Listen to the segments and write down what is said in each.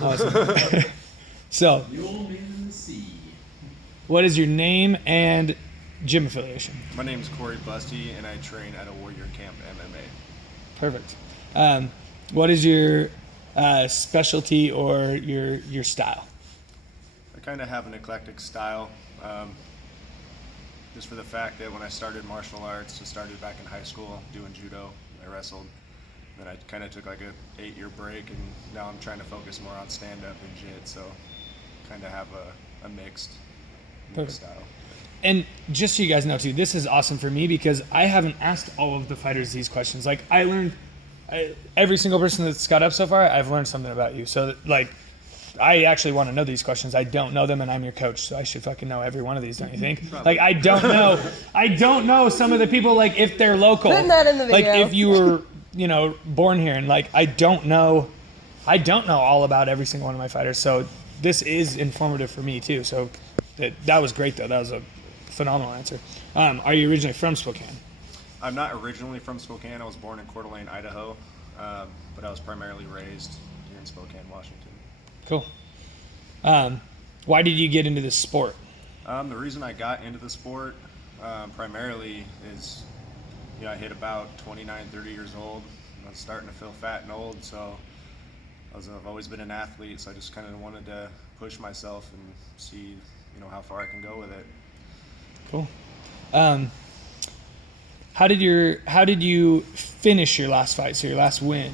Awesome. So, The old man in the sea. what is your name and gym affiliation? My name is Cory Bussey, and I train at a Warrior Camp MMA. Perfect. What is your specialty or your style? I kind of have an eclectic style, just for the fact that when I started martial arts, I started back in high school doing judo. I wrestled. Then I kind of took like a 8-year break, and now I'm trying to focus more on stand-up and jit. So, kind of have a mixed style. And just so you guys know too, this is awesome for me because I haven't asked all of the fighters these questions. Like I learned, every single person that's got up so far, I've learned something about you. So like, I actually want to know these questions. I don't know them, and I'm your coach, so I should fucking know every one of these, don't you think? Like I don't know some of the people, like if they're local. Putting that in the video. Like if you were, born here, and like I don't know all about every single one of my fighters. So this is informative for me too. So that was great though. That was a phenomenal answer. Are you originally from Spokane? I'm not originally from Spokane. I was born in Coeur d'Alene, Idaho, but I was primarily raised here in Spokane, Washington. Cool. Why did you get into this sport? The reason I got into the sport primarily is, I hit about 29, 30 years old. I was starting to feel fat and old, so I've always been an athlete, so I just kind of wanted to push myself and see, how far I can go with it. Cool. How did you finish your last fight? So your last win?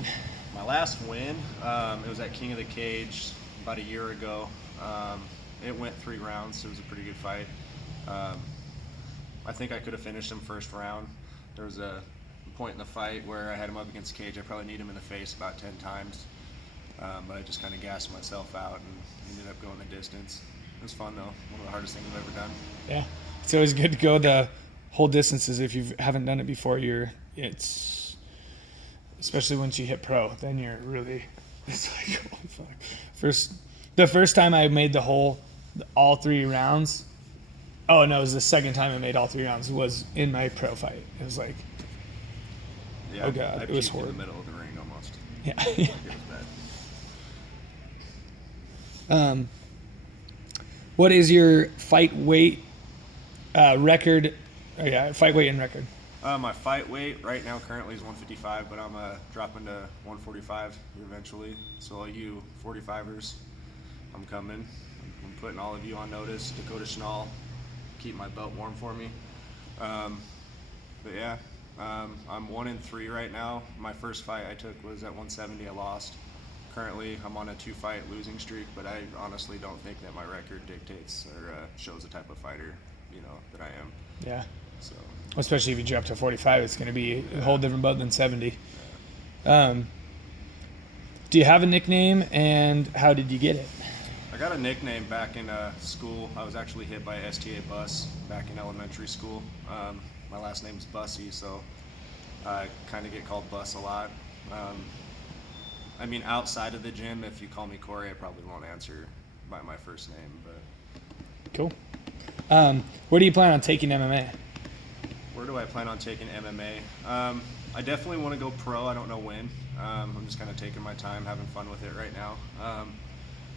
My last win, it was at King of the Cage about a year ago. It went 3 rounds, so it was a pretty good fight. I think I could have finished him first round. There was a point in the fight where I had him up against Cage. I probably kneed him in the face about 10 times, but I just kind of gassed myself out and ended up going the distance. It was fun though. One of the hardest things I've ever done. Yeah, it's always good to go the whole distances if you haven't done it before. It's especially once you hit pro, then you're really. It's like, holy fuck. The first time I made all 3 rounds. Oh no, it was the second time I made all 3 rounds. Was in my pro fight. It was like, yeah, oh god, it was horrible. In the middle of the ring almost. Yeah. It was bad. What is your fight weight record? Oh yeah, fight weight and record. My fight weight right now currently is 155, but I'm dropping to 145 eventually. So all you 45ers, I'm coming. I'm putting all of you on notice. Dakota Schnall, keep my belt warm for me. But yeah, I'm 1-3 right now. My first fight I took was at 170. I lost. Currently, I'm on a 2-fight losing streak, but I honestly don't think that my record dictates or shows the type of fighter, that I am. Yeah. So. Especially if you drop to 45, it's going to be a whole different boat than 70. Do you have a nickname, and how did you get it? I got a nickname back in school. I was actually hit by a STA bus back in elementary school. My last name's Bussey, so I kind of get called Bus a lot. Outside of the gym, if you call me Cory, I probably won't answer by my first name. But Cool. Where do you plan on taking MMA? Where do I plan on taking MMA? I definitely want to go pro. I don't know when. I'm just kind of taking my time, having fun with it right now.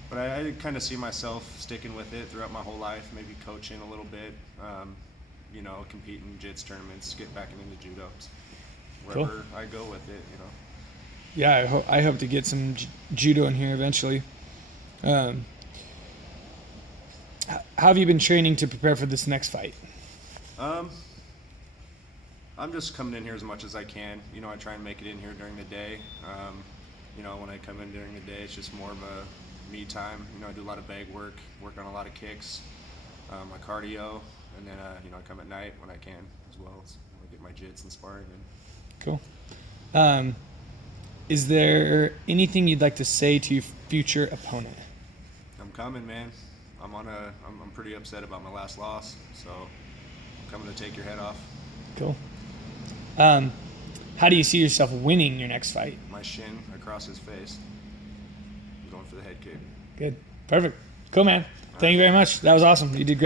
But I kind of see myself sticking with it throughout my whole life, maybe coaching a little bit, compete in jits tournaments, get back into judo, wherever Cool. I go with it, Yeah, I hope to get some judo in here eventually. How have you been training to prepare for this next fight? I'm just coming in here as much as I can. I try and make it in here during the day. When I come in during the day, it's just more of a me time. I do a lot of bag work on a lot of kicks, my cardio, and then I come at night when I can as well. So I get my jits and sparring in. Cool. Is there anything you'd like to say to your future opponent? I'm coming, man. I'm pretty upset about my last loss, so I'm coming to take your head off. Cool. How do you see yourself winning your next fight? My shin across his face. I'm going for the head kick. Good. Perfect. Cool, man. Thank you very much. That was awesome. You did great.